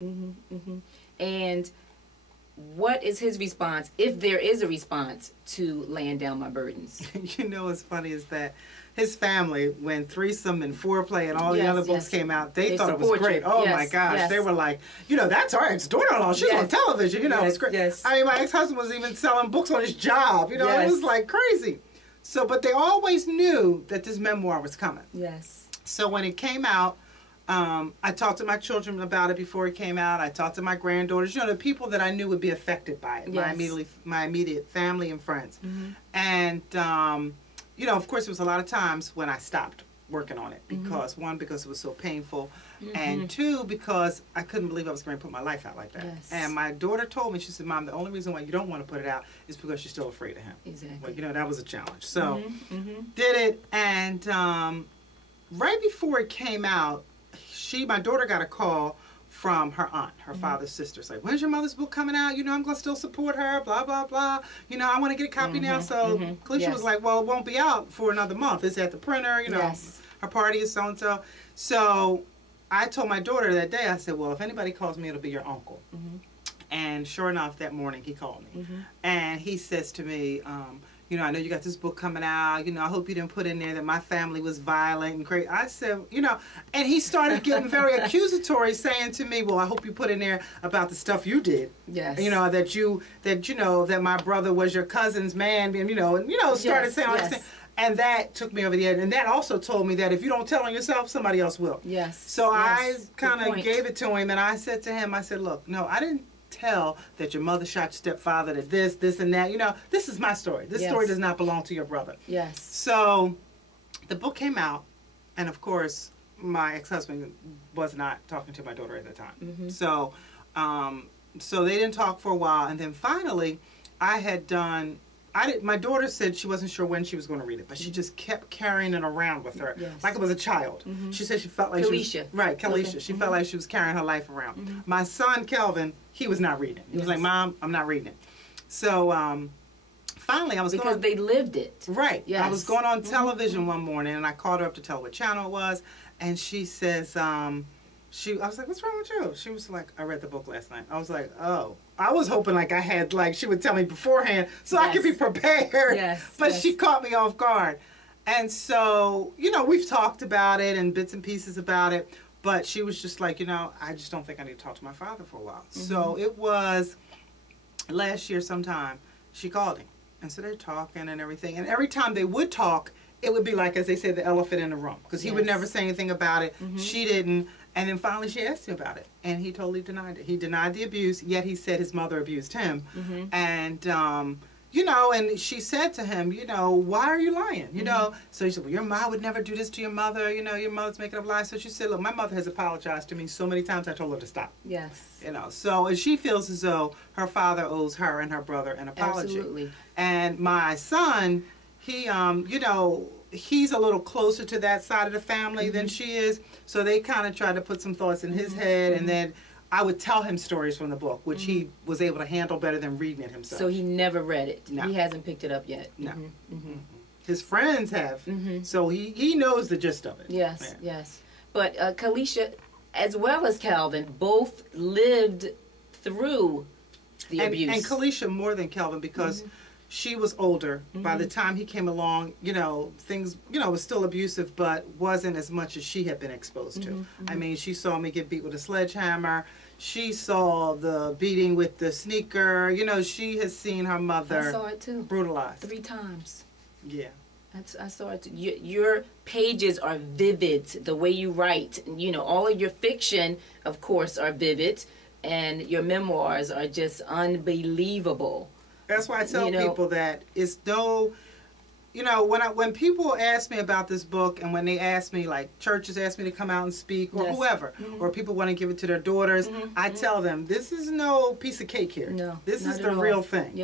And what is his response, if there is a response, to laying down my burdens? You know what's funny is that his family, when Threesome and Foreplay and all the other books came out, they thought it was great. Oh my gosh. They were like, you know, that's our ex-daughter-in-law. She's on television. You know, it's great. I mean, my ex-husband was even selling books on his job. You know, it was like crazy. So, but they always knew that this memoir was coming. So when it came out, I talked to my children about it before it came out. I talked to my granddaughters, you know, the people that I knew would be affected by it, my immediate family and friends. And, you know, of course, there was a lot of times when I stopped working on it because, one, because it was so painful, and two, because I couldn't believe I was going to put my life out like that. And my daughter told me, she said, Mom, the only reason why you don't want to put it out is because you're still afraid of him. Well, you know, that was a challenge. So, did it, and right before it came out, my daughter got a call from her aunt, her father's sister. It's like, when's your mother's book coming out? You know, I'm going to still support her, blah, blah, blah. You know, I want to get a copy now. So Kalisha was like, well, it won't be out for another month. It's at the printer, you know, her party is so-and-so. So I told my daughter that day, I said, well, if anybody calls me, it'll be your uncle. And sure enough, that morning he called me. And he says to me, you know, I know you got this book coming out. You know, I hope you didn't put in there that my family was violent and crazy. I said, you know, and he started getting very accusatory, saying to me, well, I hope you put in there about the stuff you did. You know, that my brother was your cousin's man, and, you know, started saying all this thing. And that took me over the edge. And that also told me that if you don't tell on yourself, somebody else will. So I kind of gave it to him, and I said to him, I said, look, no, I didn't tell that your mother shot your stepfather, that this and that. You know, this is my story. This story does not belong to your brother. So the book came out, and of course my ex-husband was not talking to my daughter at the time. So so they didn't talk for a while, and then finally my daughter said she wasn't sure when she was going to read it, but she just kept carrying it around with her like it was a child. She said she felt like Kalisha. She felt like she was carrying her life around. My son Kelvin, he was not reading. He was like, Mom, I'm not reading it. So finally, I was because they lived it. I was going on television one morning, and I called her up to tell what channel it was, and she says, I was like, what's wrong with you? She was like, I read the book last night. I was like, oh. I was hoping like I had, like, she would tell me beforehand so I could be prepared. But she caught me off guard. And so, you know, we've talked about it and bits and pieces about it. But she was just like, you know, I just don't think I need to talk to my father for a while. So it was last year sometime, she called him. And so they're talking and everything. And every time they would talk, it would be like, as they say, the elephant in the room. Because he would never say anything about it. She didn't. And then finally she asked him about it. And he totally denied it. He denied the abuse, yet he said his mother abused him. And, you know, and she said to him, you know, why are you lying? You know, so he said, well, your mom would never do this to your mother. You know, your mother's making up lies. So she said, look, my mother has apologized to me so many times I told her to stop. You know, so and she feels as though her father owes her and her brother an apology. And my son, he, you know, he's a little closer to that side of the family than she is. So they kind of tried to put some thoughts in his head, and then I would tell him stories from the book, which he was able to handle better than reading it himself. So he never read it? No. He hasn't picked it up yet? No. His friends have, so he knows the gist of it. Yes. But Kalisha, as well as Calvin, both lived through the abuse. And Kalisha more than Calvin, because she was older. By the time he came along, you know, things, you know, was still abusive, but wasn't as much as she had been exposed to. I mean, she saw me get beat with a sledgehammer. She saw the beating with the sneaker. You know, she has seen her mother brutalized 3 times. I saw it too. Your pages are vivid. The way you write, you know, all of your fiction, of course, are vivid, and your memoirs are just unbelievable. That's why I tell people that it's no, you know, when people ask me about this book, and when they ask me, like churches ask me to come out and speak, or whoever, or people want to give it to their daughters, I tell them, this is no piece of cake here. This is the real thing.